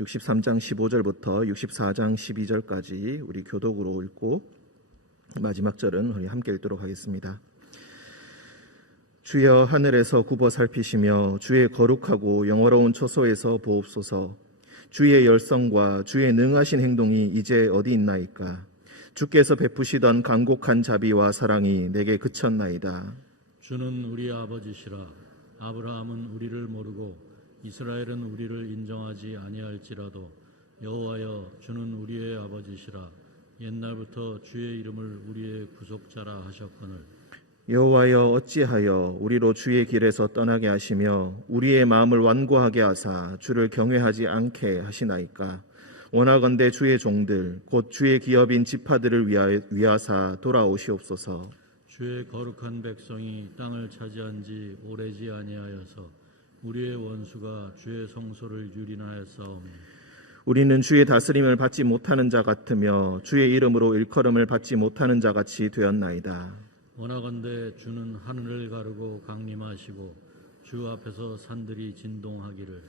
63장 15절부터 64장 12절까지 우리 교독으로 읽고 마지막 절은 우리 함께 읽도록 하겠습니다. 주여 하늘에서 굽어 살피시며 주의 거룩하고 영화로운 처소에서 보옵소서. 주의 열성과 주의 능하신 행동이 이제 어디 있나이까. 주께서 베푸시던 간곡한 자비와 사랑이 내게 그쳤나이다. 주는 우리 아버지시라. 아브라함은 우리를 모르고 이스라엘은 우리를 인정하지 아니할지라도 여호와여 주는 우리의 아버지시라. 옛날부터 주의 이름을 우리의 구속자라 하셨거늘. 여호와여 어찌하여 우리로 주의 길에서 떠나게 하시며 우리의 마음을 완고하게 하사 주를 경외하지 않게 하시나이까. 원하건대 주의 종들 곧 주의 기업인 지파들을 위하사 돌아오시옵소서. 주의 거룩한 백성이 땅을 차지한 지 오래지 아니하여서 우리의 원수가 주의 성소를 유린하였사오니. 우리는 주의 다스림을 받지 못하는 자 같으며 주의 이름으로 일컬음을 받지 못하는 자 같이 되었나이다. 원하건대 주는 하늘을 가르고 강림하시고 주 앞에서 산들이 진동하기를.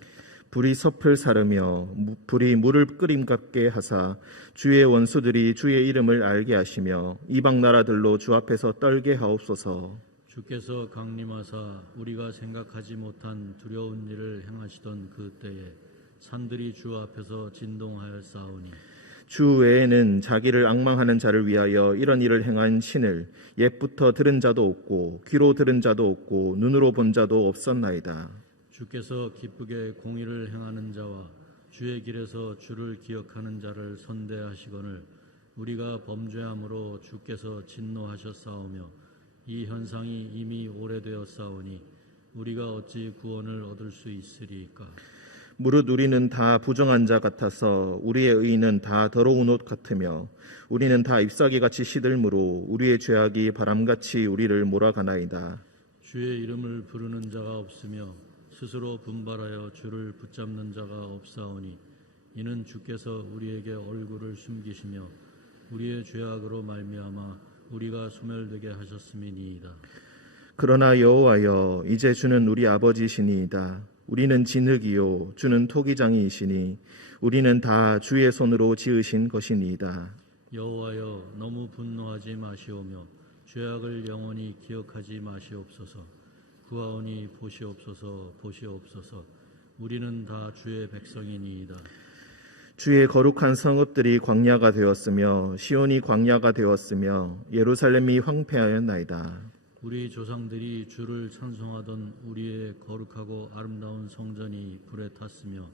불이 섭을 사르며 불이 물을 끓임같게 하사 주의 원수들이 주의 이름을 알게 하시며 이방 나라들로 주 앞에서 떨게 하옵소서. 주께서 강림하사 우리가 생각하지 못한 두려운 일을 행하시던 그 때에 산들이 주 앞에서 진동하였사오니. 주 외에는 자기를 앙망하는 자를 위하여 이런 일을 행한 신을 옛부터 들은 자도 없고 귀로 들은 자도 없고 눈으로 본 자도 없었나이다. 주께서 기쁘게 공의를 행하는 자와 주의 길에서 주를 기억하는 자를 선대하시거늘. 우리가 범죄함으로 주께서 진노하셨사오며 이 현상이 이미 오래되었사오니 우리가 어찌 구원을 얻을 수 있으리까. 무릇 우리는 다 부정한 자 같아서 우리의 의는 다 더러운 옷 같으며 우리는 다 잎사귀같이 시들므로 우리의 죄악이 바람같이 우리를 몰아가나이다. 주의 이름을 부르는 자가 없으며 스스로 분발하여 주를 붙잡는 자가 없사오니. 이는 주께서 우리에게 얼굴을 숨기시며 우리의 죄악으로 말미암아 우리가 소멸되게 하셨음이니이다. 그러나 여호와여 이제 주는 우리 아버지시니이다. 우리는 진흙이요 주는 토기장이시니 우리는 다 주의 손으로 지으신 것이니이다. 여호와여 너무 분노하지 마시오며 죄악을 영원히 기억하지 마시옵소서. 구하오니 보시옵소서 보시옵소서. 우리는 다 주의 백성이니이다. 주의 거룩한 성읍들이 광야가 되었으며 시온이 광야가 되었으며 예루살렘이 황폐하였나이다. 우리 조상들이 주를 찬송하던 우리의 거룩하고 아름다운 성전이 불에 탔으며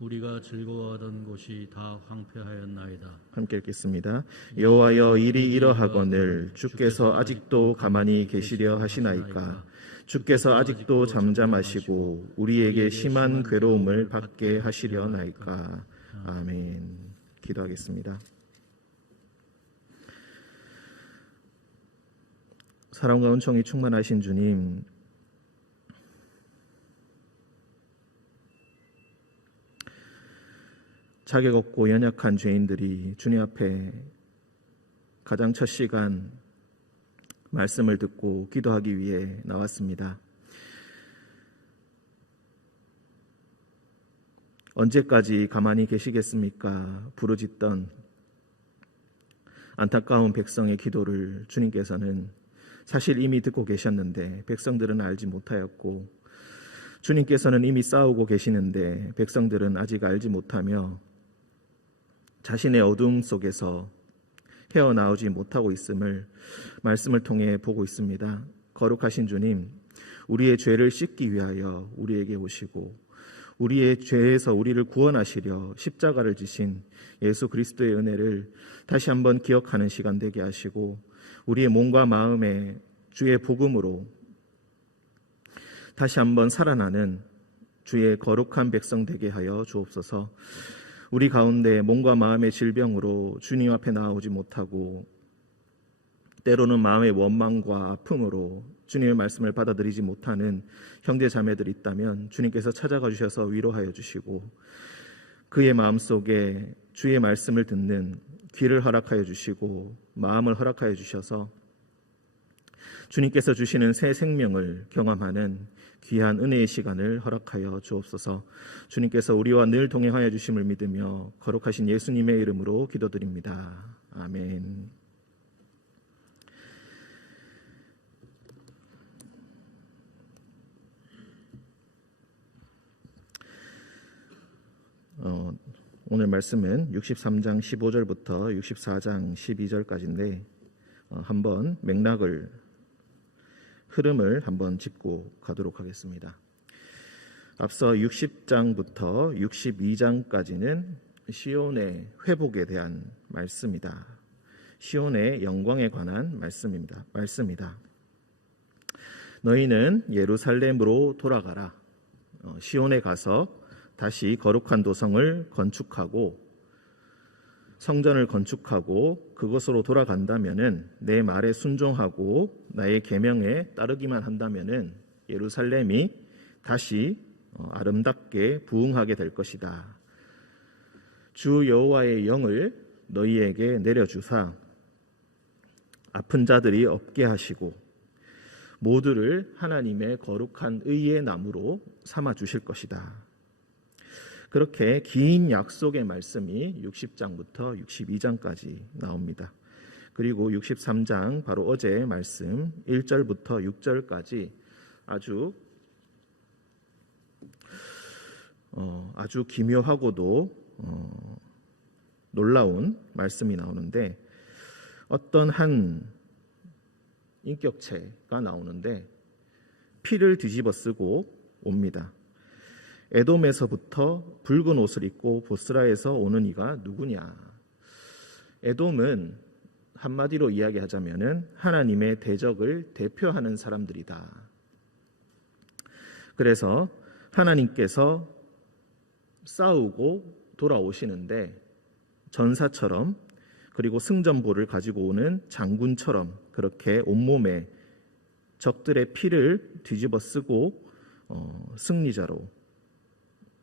우리가 즐거워하던 곳이 다 황폐하였나이다. 함께 읽겠습니다. 여호와여 일이 이러하거늘 주께서 아직도 가만히 계시려 하시나이까. 주께서 아직도 잠잠하시고 우리에게 심한 괴로움을 받게 하시려나이까. 아멘. 기도하겠습니다. 사랑과 은총이 충만하신 주님, 자격 없고 연약한 죄인들이 주님 앞에 가장 첫 시간 말씀을 듣고 기도하기 위해 나왔습니다. 언제까지 가만히 계시겠습니까? 부르짖던 안타까운 백성의 기도를 주님께서는 사실 이미 듣고 계셨는데 백성들은 알지 못하였고, 주님께서는 이미 싸우고 계시는데 백성들은 아직 알지 못하며 자신의 어두움 속에서 헤어나오지 못하고 있음을 말씀을 통해 보고 있습니다. 거룩하신 주님, 우리의 죄를 씻기 위하여 우리에게 오시고 우리의 죄에서 우리를 구원하시려 십자가를 지신 예수 그리스도의 은혜를 다시 한번 기억하는 시간 되게 하시고 우리의 몸과 마음에 주의 복음으로 다시 한번 살아나는 주의 거룩한 백성 되게 하여 주옵소서. 우리 가운데 몸과 마음의 질병으로 주님 앞에 나오지 못하고 때로는 마음의 원망과 아픔으로 주님의 말씀을 받아들이지 못하는 형제 자매들이 있다면 주님께서 찾아가 주셔서 위로하여 주시고 그의 마음속에 주의 말씀을 듣는 귀를 허락하여 주시고 마음을 허락하여 주셔서 주님께서 주시는 새 생명을 경험하는 귀한 은혜의 시간을 허락하여 주옵소서. 주님께서 우리와 늘 동행하여 주심을 믿으며 거룩하신 예수님의 이름으로 기도드립니다. 아멘. 오늘 말씀은 63장 15절부터 64장 12절까지인데 한번 흐름을 한번 짚고 가도록 하겠습니다. 앞서 60장부터 62장까지는 시온의 회복에 대한 말씀이다. 시온의 영광에 관한 말씀이다. 너희는 예루살렘으로 돌아가라. 시온에 가서 다시 거룩한 도성을 건축하고 성전을 건축하고 그것으로 돌아간다면은 내 말에 순종하고 나의 계명에 따르기만 한다면은 예루살렘이 다시 아름답게 부흥하게 될 것이다. 주 여호와의 영을 너희에게 내려주사 아픈 자들이 없게 하시고 모두를 하나님의 거룩한 의의 나무로 삼아 주실 것이다. 그렇게 긴 약속의 말씀이 60장부터 62장까지 나옵니다. 그리고 63장 바로 어제의 말씀 1절부터 6절까지 아주 기묘하고도 놀라운 말씀이 나오는데 어떤 한 인격체가 나오는데 피를 뒤집어 쓰고 옵니다. 에돔에서부터 붉은 옷을 입고 보스라에서 오는 이가 누구냐? 에돔은 한마디로 이야기하자면은 하나님의 대적을 대표하는 사람들이다. 그래서 하나님께서 싸우고 돌아오시는데 전사처럼 그리고 승전보를 가지고 오는 장군처럼 그렇게 온몸에 적들의 피를 뒤집어 쓰고 승리자로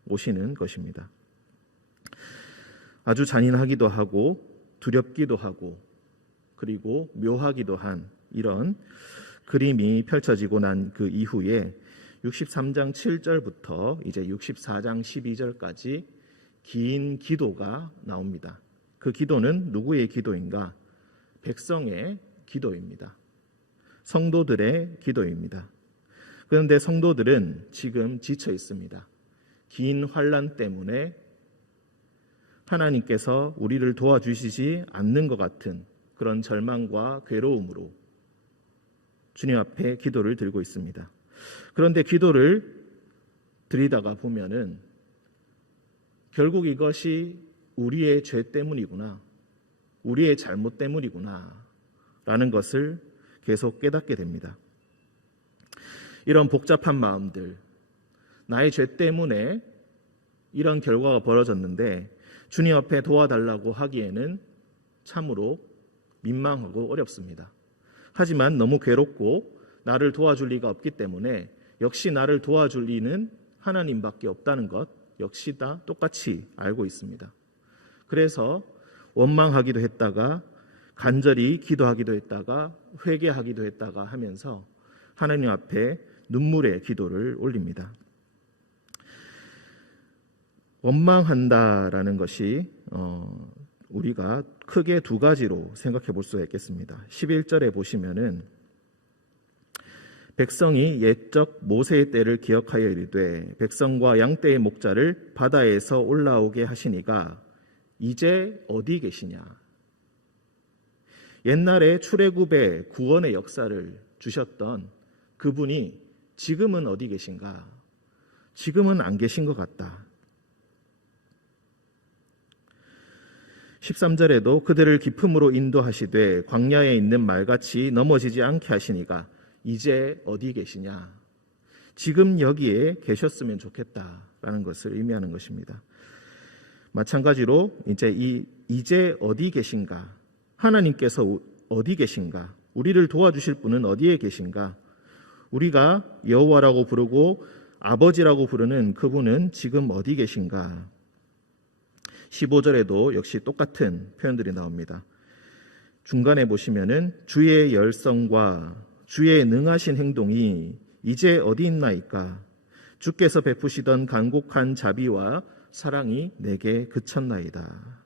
오시는 것입니다. 아주 잔인하기도 하고 두렵기도 하고 그리고 묘하기도 한 이런 그림이 펼쳐지고 난 그 이후에 63장 7절부터 이제 64장 12절까지 긴 기도가 나옵니다. 그 기도는 누구의 기도인가? 백성의 기도입니다. 성도들의 기도입니다. 그런데 성도들은 지금 지쳐 있습니다. 긴 환난 때문에 하나님께서 우리를 도와주시지 않는 것 같은 그런 절망과 괴로움으로 주님 앞에 기도를 드리고 있습니다. 그런데 기도를 드리다가 보면은 결국 이것이 우리의 죄 때문이구나, 우리의 잘못 때문이구나 라는 것을 계속 깨닫게 됩니다. 이런 복잡한 마음들, 나의 죄 때문에 이런 결과가 벌어졌는데 주님 앞에 도와달라고 하기에는 참으로 민망하고 어렵습니다. 하지만 너무 괴롭고 나를 도와줄 리가 없기 때문에 역시 나를 도와줄 리는 하나님밖에 없다는 것 역시 다 똑같이 알고 있습니다. 그래서 원망하기도 했다가 간절히 기도하기도 했다가 회개하기도 했다가 하면서 하나님 앞에 눈물의 기도를 올립니다. 원망한다라는 것이 우리가 크게 두 가지로 생각해 볼 수가 있겠습니다. 11절에 보시면은 백성이 옛적 모세의 때를 기억하여 이르되 백성과 양떼의 목자를 바다에서 올라오게 하시니가 이제 어디 계시냐? 옛날에 출애굽의 구원의 역사를 주셨던 그분이 지금은 어디 계신가? 지금은 안 계신 것 같다. 13절에도 그들을 기품으로 인도하시되 광야에 있는 말같이 넘어지지 않게 하시니가 이제 어디 계시냐? 지금 여기에 계셨으면 좋겠다라는 것을 의미하는 것입니다. 마찬가지로 이제 어디 계신가? 하나님께서 어디 계신가? 우리를 도와주실 분은 어디에 계신가? 우리가 여호와라고 부르고 아버지라고 부르는 그분은 지금 어디 계신가? 15절에도 역시 똑같은 표현들이 나옵니다. 중간에 보시면은 주의 열성과 주의 능하신 행동이 이제 어디 있나이까? 주께서 베푸시던 간곡한 자비와 사랑이 내게 그쳤나이다.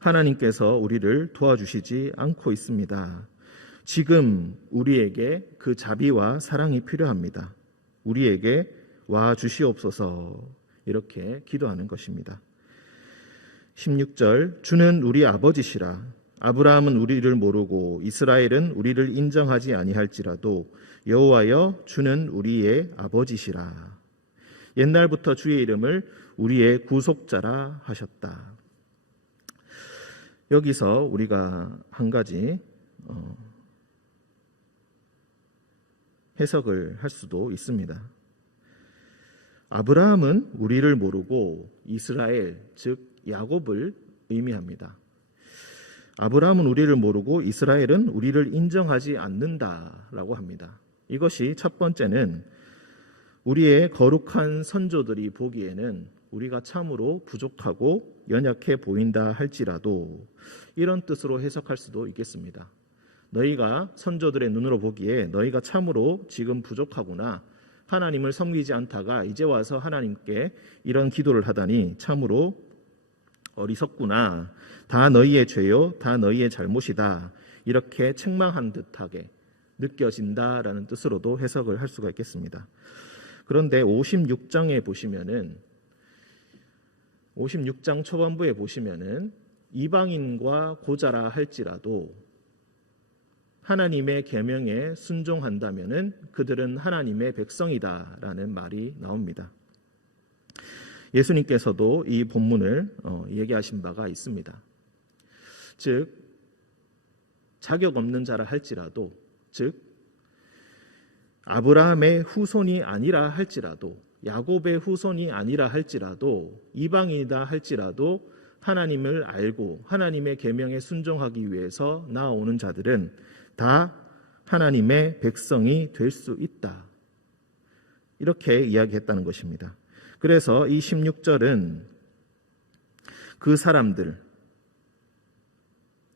하나님께서 우리를 도와주시지 않고 있습니다. 지금 우리에게 그 자비와 사랑이 필요합니다. 우리에게 와 주시옵소서, 이렇게 기도하는 것입니다. 16절, 주는 우리 아버지시라. 아브라함은 우리를 모르고 이스라엘은 우리를 인정하지 아니할지라도 여호와여, 주는 우리의 아버지시라. 옛날부터 주의 이름을 우리의 구속자라 하셨다. 여기서 우리가 한 가지 해석을 할 수도 있습니다. 아브라함은 우리를 모르고 이스라엘, 즉 야곱을 의미합니다. 아브라함은 우리를 모르고 이스라엘은 우리를 인정하지 않는다라고 합니다. 이것이 첫 번째는 우리의 거룩한 선조들이 보기에는 우리가 참으로 부족하고 연약해 보인다 할지라도 이런 뜻으로 해석할 수도 있겠습니다. 너희가 선조들의 눈으로 보기에 너희가 참으로 지금 부족하구나, 하나님을 섬기지 않다가 이제 와서 하나님께 이런 기도를 하다니 참으로 어리석구나, 다 너희의 죄요, 다 너희의 잘못이다, 이렇게 책망한 듯하게 느껴진다라는 뜻으로도 해석을 할 수가 있겠습니다. 그런데 56장에 보시면은 56장 초반부에 보시면은 이방인과 고자라 할지라도 하나님의 계명에 순종한다면은 그들은 하나님의 백성이다라는 말이 나옵니다. 예수님께서도 이 본문을 얘기하신 바가 있습니다. 즉 자격 없는 자라 할지라도, 즉 아브라함의 후손이 아니라 할지라도, 야곱의 후손이 아니라 할지라도, 이방인이다 할지라도 하나님을 알고 하나님의 계명에 순종하기 위해서 나아오는 자들은 다 하나님의 백성이 될 수 있다, 이렇게 이야기했다는 것입니다. 그래서 이 16절은 그 사람들,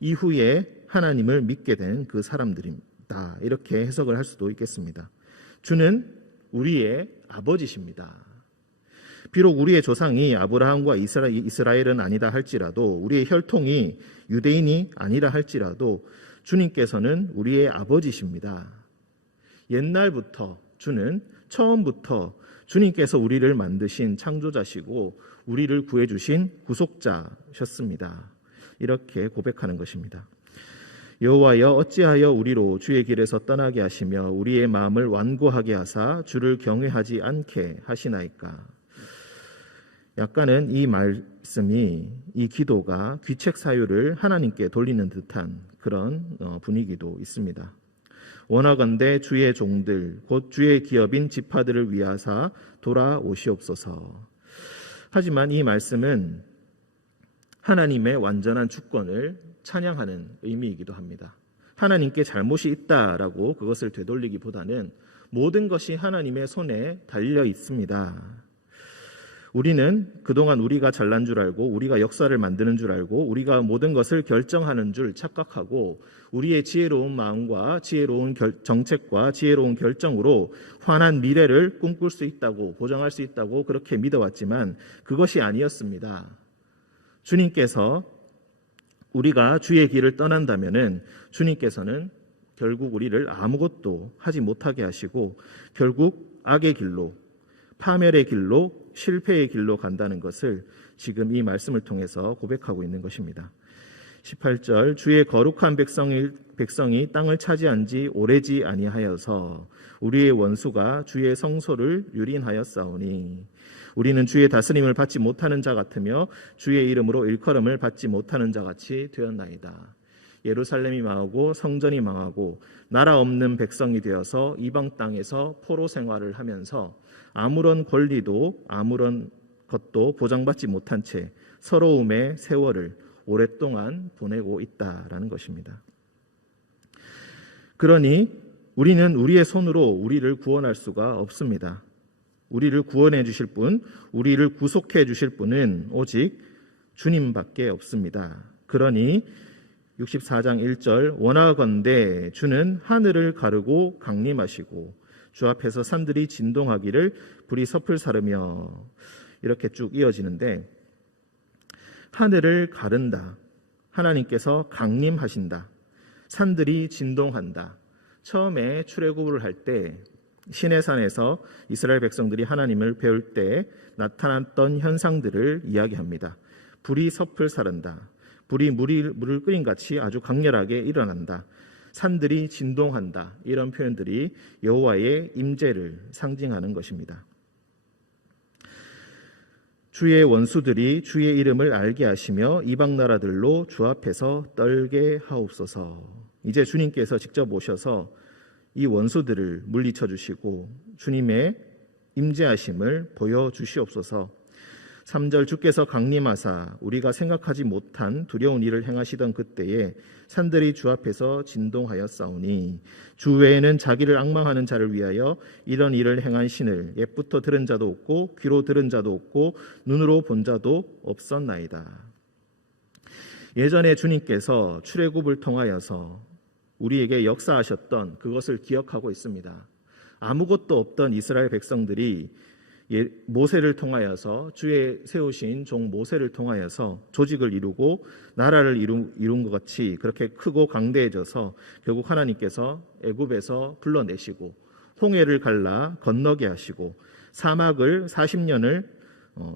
이후에 하나님을 믿게 된 그 사람들입니다, 이렇게 해석을 할 수도 있겠습니다. 주는 우리의 아버지십니다. 비록 우리의 조상이 아브라함과 이스라엘은 아니다 할지라도, 우리의 혈통이 유대인이 아니라 할지라도 주님께서는 우리의 아버지십니다. 옛날부터 주는, 처음부터 주님께서 우리를 만드신 창조자시고 우리를 구해주신 구속자셨습니다. 이렇게 고백하는 것입니다. 여호와여, 어찌하여 우리로 주의 길에서 떠나게 하시며 우리의 마음을 완고하게 하사 주를 경외하지 않게 하시나이까. 약간은 이 말씀이, 이 기도가 귀책 사유를 하나님께 돌리는 듯한 그런 분위기도 있습니다. 원하건대 주의 종들 곧 주의 기업인 지파들을 위하사 돌아오시옵소서. 하지만 이 말씀은 하나님의 완전한 주권을 찬양하는 의미이기도 합니다. 하나님께 잘못이 있다라고 그것을 되돌리기보다는 모든 것이 하나님의 손에 달려 있습니다. 우리는 그동안 우리가 잘난 줄 알고 우리가 역사를 만드는 줄 알고 우리가 모든 것을 결정하는 줄 착각하고 우리의 지혜로운 마음과 지혜로운 정책과 지혜로운 결정으로 환한 미래를 꿈꿀 수 있다고, 보장할 수 있다고 그렇게 믿어왔지만 그것이 아니었습니다. 주님께서, 우리가 주의 길을 떠난다면은 주님께서는 결국 우리를 아무것도 하지 못하게 하시고 결국 악의 길로, 파멸의 길로, 실패의 길로 간다는 것을 지금 이 말씀을 통해서 고백하고 있는 것입니다. 18절, 주의 거룩한 백성이 땅을 차지한 지 오래지 아니하여서 우리의 원수가 주의 성소를 유린하였사오니 우리는 주의 다스림을 받지 못하는 자 같으며 주의 이름으로 일컬음을 받지 못하는 자 같이 되었나이다. 예루살렘이 망하고 성전이 망하고 나라 없는 백성이 되어서 이방 땅에서 포로 생활을 하면서 아무런 권리도 아무런 것도 보장받지 못한 채 서러움의 세월을 오랫동안 보내고 있다라는 것입니다. 그러니 우리는 우리의 손으로 우리를 구원할 수가 없습니다. 우리를 구원해 주실 분, 우리를 구속해 주실 분은 오직 주님밖에 없습니다. 그러니 64장 1절 원하건대 주는 하늘을 가르고 강림하시고 주 앞에서 산들이 진동하기를 불이 섭을 사르며 이렇게 쭉 이어지는데 하늘을 가른다. 하나님께서 강림하신다. 산들이 진동한다. 처음에 출애굽을 할 때 시내산에서 이스라엘 백성들이 하나님을 배울 때 나타났던 현상들을 이야기합니다. 불이 섭을 사른다. 불이 물을 끓인 같이 아주 강렬하게 일어난다. 산들이 진동한다. 이런 표현들이 여호와의 임재를 상징하는 것입니다. 주의 원수들이 주의 이름을 알게 하시며 이방 나라들로 주 앞에서 떨게 하옵소서. 이제 주님께서 직접 오셔서 이 원수들을 물리쳐 주시고 주님의 임재하심을 보여주시옵소서. 3절 주께서 강림하사 우리가 생각하지 못한 두려운 일을 행하시던 그때에 산들이 주 앞에서 진동하였사오니 주 외에는 자기를 앙망하는 자를 위하여 이런 일을 행한 신을 옛부터 들은 자도 없고 귀로 들은 자도 없고 눈으로 본 자도 없었나이다. 예전에 주님께서 출애굽을 통하여서 우리에게 역사하셨던 그것을 기억하고 있습니다. 아무것도 없던 이스라엘 백성들이 모세를 통하여서 주의 세우신 종 모세를 통하여서 조직을 이루고 나라를 이룬 것 같이 그렇게 크고 강대해져서 결국 하나님께서 애굽에서 불러내시고 홍해를 갈라 건너게 하시고 사막을 40년을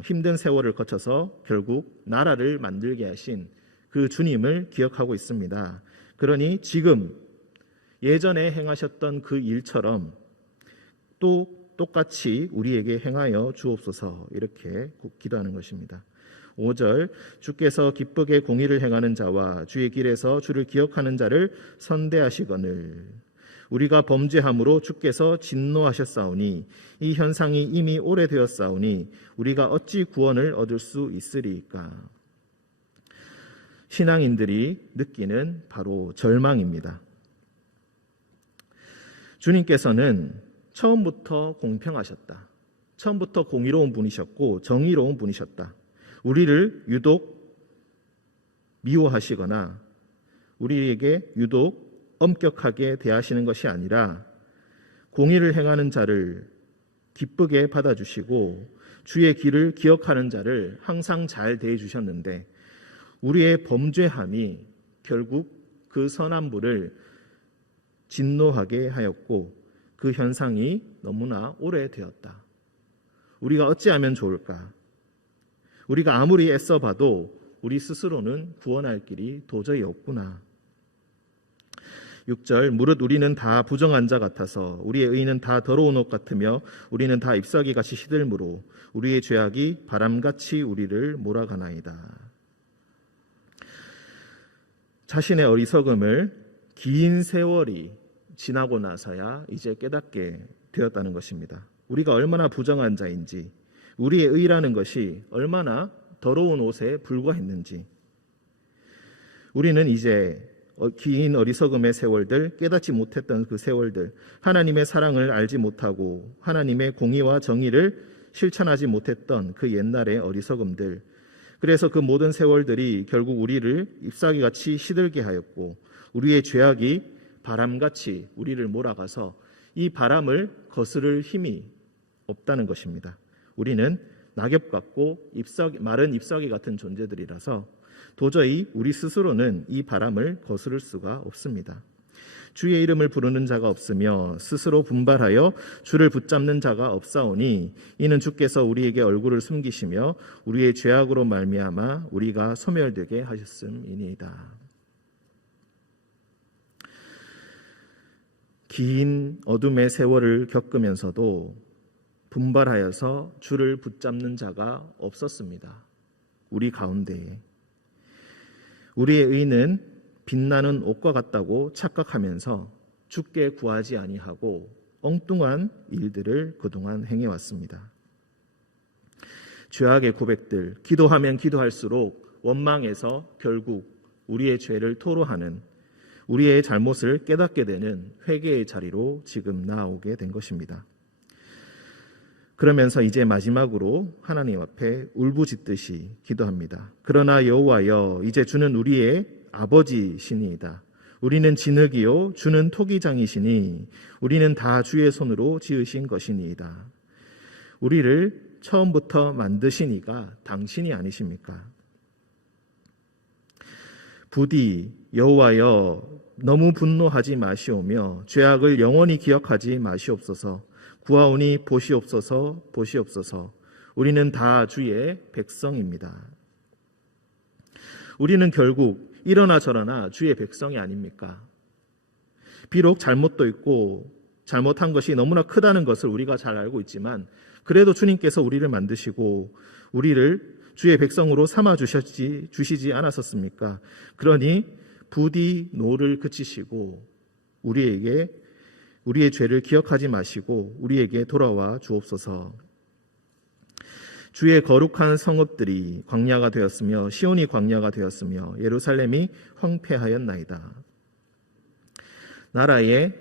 힘든 세월을 거쳐서 결국 나라를 만들게 하신 그 주님을 기억하고 있습니다. 그러니 지금 예전에 행하셨던 그 일처럼 또 똑같이 우리에게 행하여 주옵소서 이렇게 기도하는 것입니다. 5절 주께서 기쁘게 공의를 행하는 자와 주의 길에서 주를 기억하는 자를 선대하시거늘 우리가 범죄함으로 주께서 진노하셨사오니 이 현상이 이미 오래되었사오니 우리가 어찌 구원을 얻을 수 있으리까. 신앙인들이 느끼는 바로 절망입니다. 주님께서는 처음부터 공평하셨다. 처음부터 공의로운 분이셨고 정의로운 분이셨다. 우리를 유독 미워하시거나 우리에게 유독 엄격하게 대하시는 것이 아니라 공의를 행하는 자를 기쁘게 받아주시고 주의 길을 기억하는 자를 항상 잘 대해주셨는데 우리의 범죄함이 결국 그 선한 분을 진노하게 하였고 그 현상이 너무나 오래되었다. 우리가 어찌하면 좋을까? 우리가 아무리 애써봐도 우리 스스로는 구원할 길이 도저히 없구나. 6절 무릇 우리는 다 부정한 자 같아서 우리의 의는 다 더러운 옷 같으며 우리는 다 잎사귀같이 시들므로 우리의 죄악이 바람같이 우리를 몰아가나이다. 자신의 어리석음을 긴 세월이 지나고 나서야 이제 깨닫게 되었다는 것입니다. 우리가 얼마나 부정한 자인지, 우리의 의라는 것이 얼마나 더러운 옷에 불과했는지, 우리는 이제 긴 어리석음의 세월들, 깨닫지 못했던 그 세월들, 하나님의 사랑을 알지 못하고 하나님의 공의와 정의를 실천하지 못했던 그 옛날의 어리석음들, 그래서 그 모든 세월들이 결국 우리를 잎사귀같이 시들게 하였고 우리의 죄악이 바람같이 우리를 몰아가서 이 바람을 거스를 힘이 없다는 것입니다. 우리는 낙엽 같고 마른 잎사귀 같은 존재들이라서 도저히 우리 스스로는 이 바람을 거스를 수가 없습니다. 주의 이름을 부르는 자가 없으며 스스로 분발하여 주를 붙잡는 자가 없사오니 이는 주께서 우리에게 얼굴을 숨기시며 우리의 죄악으로 말미암아 우리가 소멸되게 하셨음이니이다. 긴 어둠의 세월을 겪으면서도 분발하여서 주를 붙잡는 자가 없었습니다. 우리 가운데에. 우리의 의는 빛나는 옷과 같다고 착각하면서 주께 구하지 아니하고 엉뚱한 일들을 그동안 행해왔습니다. 죄악의 고백들, 기도하면 기도할수록 원망해서 결국 우리의 죄를 토로하는 우리의 잘못을 깨닫게 되는 회개의 자리로 지금 나아오게 된 것입니다. 그러면서 이제 마지막으로 하나님 앞에 울부짖듯이 기도합니다. 그러나 여호와여 이제 주는 우리의 아버지시니이다. 우리는 진흙이요 주는 토기장이시니 우리는 다 주의 손으로 지으신 것이니이다. 우리를 처음부터 만드신 이가 당신이 아니십니까? 부디 여호와여 너무 분노하지 마시오며 죄악을 영원히 기억하지 마시옵소서. 구하오니 보시옵소서 보시옵소서. 우리는 다 주의 백성입니다. 우리는 결국 이러나 저러나 주의 백성이 아닙니까? 비록 잘못도 있고 잘못한 것이 너무나 크다는 것을 우리가 잘 알고 있지만 그래도 주님께서 우리를 만드시고 우리를 주의 백성으로 삼아 주시지 않았었습니까? 그러니 부디 노를 그치시고 우리에게 우리의 죄를 기억하지 마시고 우리에게 돌아와 주옵소서. 주의 거룩한 성읍들이 광야가 되었으며 시온이 광야가 되었으며 예루살렘이 황폐하였나이다. 나라의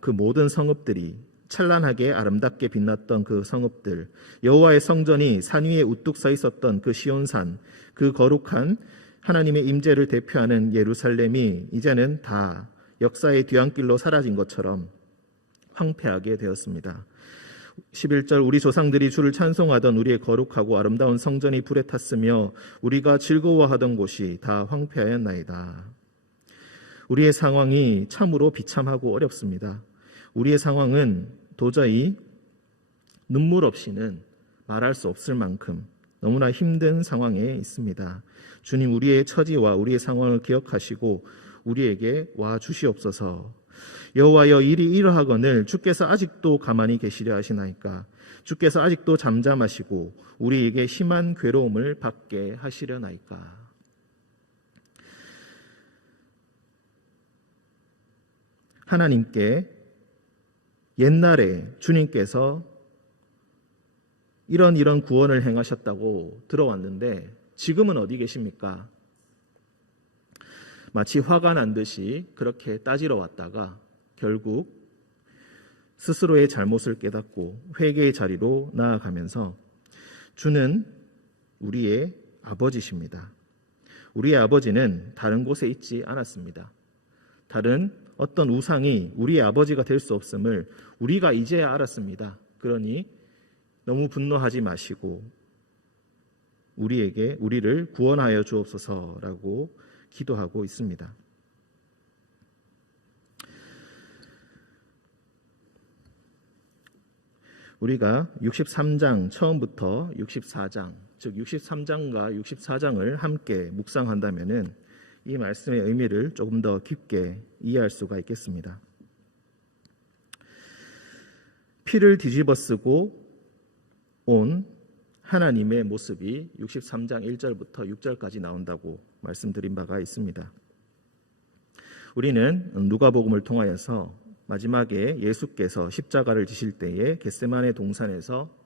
그 모든 성읍들이 찬란하게 아름답게 빛났던 그 성읍들, 여호와의 성전이 산 위에 우뚝 서 있었던 그 시온산, 그 거룩한 하나님의 임재를 대표하는 예루살렘이 이제는 다 역사의 뒤안길로 사라진 것처럼 황폐하게 되었습니다. 11절 우리 조상들이 주를 찬송하던 우리의 거룩하고 아름다운 성전이 불에 탔으며 우리가 즐거워하던 곳이 다 황폐하였나이다. 우리의 상황이 참으로 비참하고 어렵습니다. 우리의 상황은 도저히 눈물 없이는 말할 수 없을 만큼 너무나 힘든 상황에 있습니다. 주님 우리의 처지와 우리의 상황을 기억하시고 우리에게 와 주시옵소서. 여호와여 일이 이러하거늘 주께서 아직도 가만히 계시려 하시나이까? 주께서 아직도 잠잠하시고 우리에게 심한 괴로움을 받게 하시려나이까? 하나님께 옛날에 주님께서 이런 구원을 행하셨다고 들어왔는데 지금은 어디 계십니까? 마치 화가 난 듯이 그렇게 따지러 왔다가 결국 스스로의 잘못을 깨닫고 회개의 자리로 나아가면서 주는 우리의 아버지십니다. 우리의 아버지는 다른 곳에 있지 않았습니다. 다른 어떤 우상이 우리의 아버지가 될 수 없음을 우리가 이제야 알았습니다. 그러니 너무 분노하지 마시고 우리를 구원하여 주옵소서라고 기도하고 있습니다. 우리가 63장 처음부터 64장, 즉 63장과 64장을 함께 묵상한다면은 이 말씀의 의미를 조금 더 깊게 이해할 수가 있겠습니다. 피를 뒤집어 쓰고 온 하나님의 모습이 63장 1절부터 6절까지 나온다고 말씀드린 바가 있습니다. 우리는 누가복음을 통하여서 마지막에 예수께서 십자가를 지실 때에 겟세마네 동산에서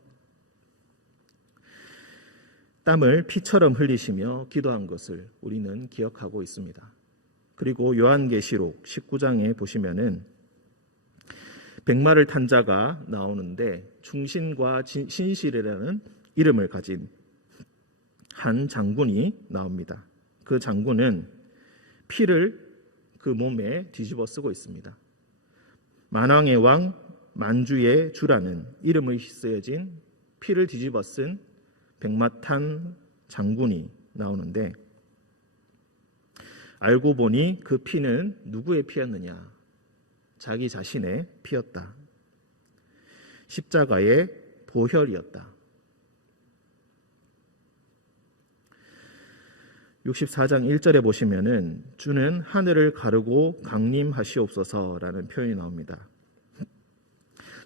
땀을 피처럼 흘리시며 기도한 것을 우리는 기억하고 있습니다. 그리고 요한계시록 19장에 보시면은 백마를 탄 자가 나오는데 충신과 신실이라는 이름을 가진 한 장군이 나옵니다. 그 장군은 피를 그 몸에 뒤집어 쓰고 있습니다. 만왕의 왕 만주의 주라는 이름이 쓰여진 피를 뒤집어 쓴 백마탄 장군이 나오는데 알고 보니 그 피는 누구의 피였느냐? 자기 자신의 피였다. 십자가의 보혈이었다. 64장 1절에 보시면은 주는 하늘을 가르고 강림하시옵소서라는 표현이 나옵니다.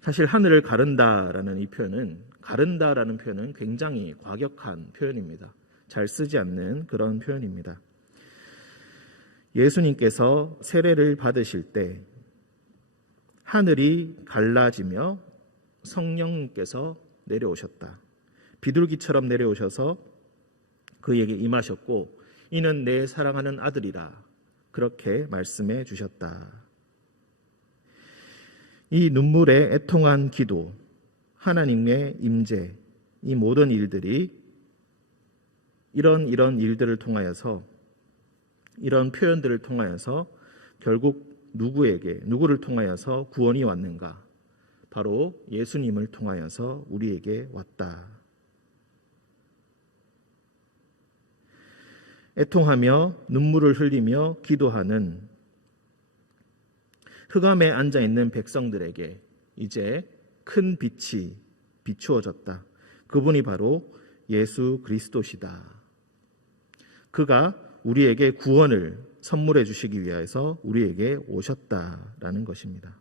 사실 하늘을 가른다라는 이 표현은 가른다라는 표현은 굉장히 과격한 표현입니다. 잘 쓰지 않는 그런 표현입니다. 예수님께서 세례를 받으실 때 하늘이 갈라지며 성령님께서 내려오셨다. 비둘기처럼 내려오셔서 그에게 임하셨고 이는 내 사랑하는 아들이라 그렇게 말씀해 주셨다. 이 눈물의 애통한 기도, 하나님의 임재, 이 모든 일들이 이런 일들을 통하여서 이런 표현들을 통하여서 결국 누구를 통하여서 구원이 왔는가? 바로 예수님을 통하여서 우리에게 왔다. 애통하며 눈물을 흘리며 기도하는 흑암에 앉아있는 백성들에게 이제 큰 빛이 비추어졌다. 그분이 바로 예수 그리스도시다. 그가 우리에게 구원을 선물해 주시기 위해서 우리에게 오셨다라는 것입니다.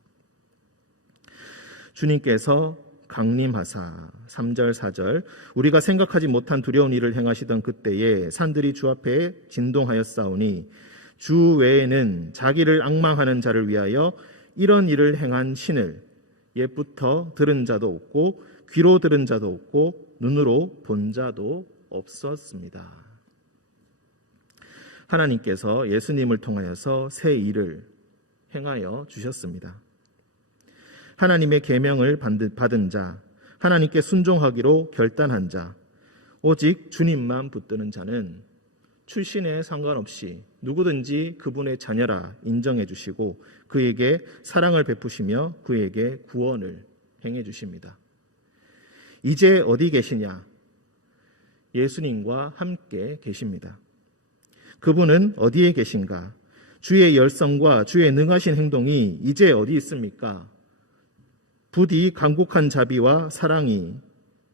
주님께서 강림하사 3절 4절 우리가 생각하지 못한 두려운 일을 행하시던 그때에 산들이 주 앞에 진동하였사오니 주 외에는 자기를 앙망하는 자를 위하여 이런 일을 행한 신을 옛부터 들은 자도 없고 귀로 들은 자도 없고 눈으로 본 자도 없었습니다. 하나님께서 예수님을 통하여서 새 일을 행하여 주셨습니다. 하나님의 계명을 받은 자, 하나님께 순종하기로 결단한 자, 오직 주님만 붙드는 자는 출신에 상관없이 누구든지 그분의 자녀라 인정해 주시고 그에게 사랑을 베푸시며 그에게 구원을 행해 주십니다. 이제 어디 계시냐? 예수님과 함께 계십니다. 그분은 어디에 계신가? 주의 열성과 주의 능하신 행동이 이제 어디 있습니까? 부디 간곡한 자비와 사랑이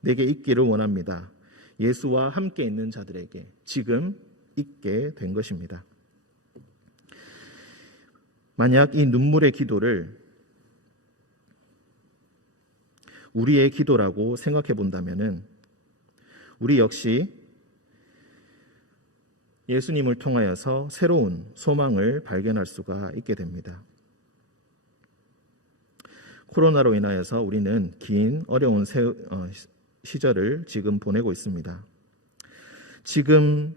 내게 있기를 원합니다. 예수와 함께 있는 자들에게 지금 있게 된 것입니다. 만약 이 눈물의 기도를 우리의 기도라고 생각해 본다면은 우리 역시 예수님을 통하여서 새로운 소망을 발견할 수가 있게 됩니다. 코로나로 인하여서 우리는 긴 어려운 시절을 지금 보내고 있습니다. 지금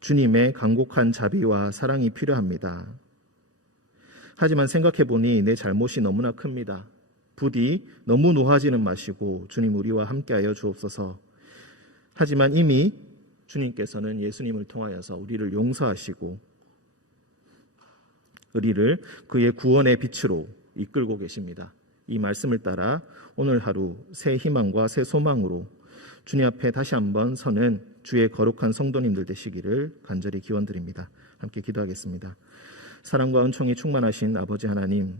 주님의 간곡한 자비와 사랑이 필요합니다. 하지만 생각해 보니 내 잘못이 너무나 큽니다. 부디 너무 노하지는 마시고 주님 우리와 함께하여 주옵소서. 하지만 이미 주님께서는 예수님을 통하여서 우리를 용서하시고 우리를 그의 구원의 빛으로 이끌고 계십니다. 이 말씀을 따라 오늘 하루 새 희망과 새 소망으로 주님 앞에 다시 한번 서는 주의 거룩한 성도님들 되시기를 간절히 기원드립니다. 함께 기도하겠습니다. 사랑과 은총이 충만하신 아버지 하나님,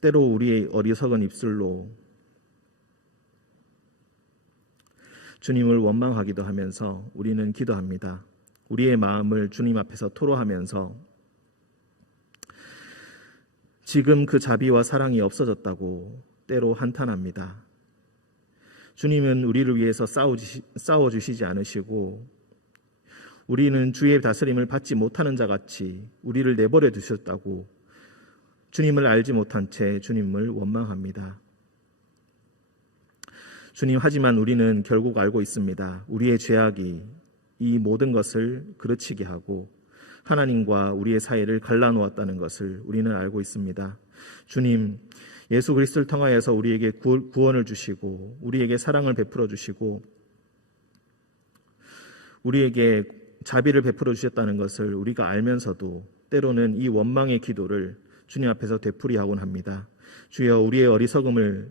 때로 우리의 어리석은 입술로 주님을 원망하기도 하면서 우리는 기도합니다. 우리의 마음을 주님 앞에서 토로하면서 지금 그 자비와 사랑이 없어졌다고 때로 한탄합니다. 주님은 우리를 위해서 싸워주시지 않으시고 우리는 주의 다스림을 받지 못하는 자 같이 우리를 내버려 두셨다고 주님을 알지 못한 채 주님을 원망합니다. 주님, 하지만 우리는 결국 알고 있습니다. 우리의 죄악이 이 모든 것을 그르치게 하고 하나님과 우리의 사이를 갈라놓았다는 것을 우리는 알고 있습니다. 주님, 예수 그리스도를 통하여서 우리에게 구원을 주시고 우리에게 사랑을 베풀어 주시고 우리에게 자비를 베풀어 주셨다는 것을 우리가 알면서도 때로는 이 원망의 기도를 주님 앞에서 되풀이하곤 합니다. 주여, 우리의 어리석음을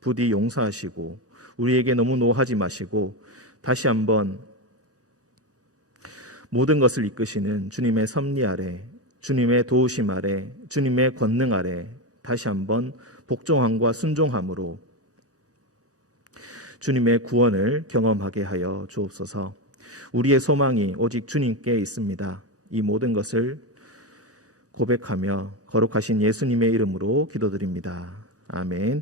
부디 용서하시고 우리에게 너무 노하지 마시고 다시 한번 모든 것을 이끄시는 주님의 섭리 아래, 주님의 도우심 아래, 주님의 권능 아래 다시 한번 복종함과 순종함으로 주님의 구원을 경험하게 하여 주옵소서. 우리의 소망이 오직 주님께 있습니다. 이 모든 것을 고백하며 거룩하신 예수님의 이름으로 기도드립니다. 아멘.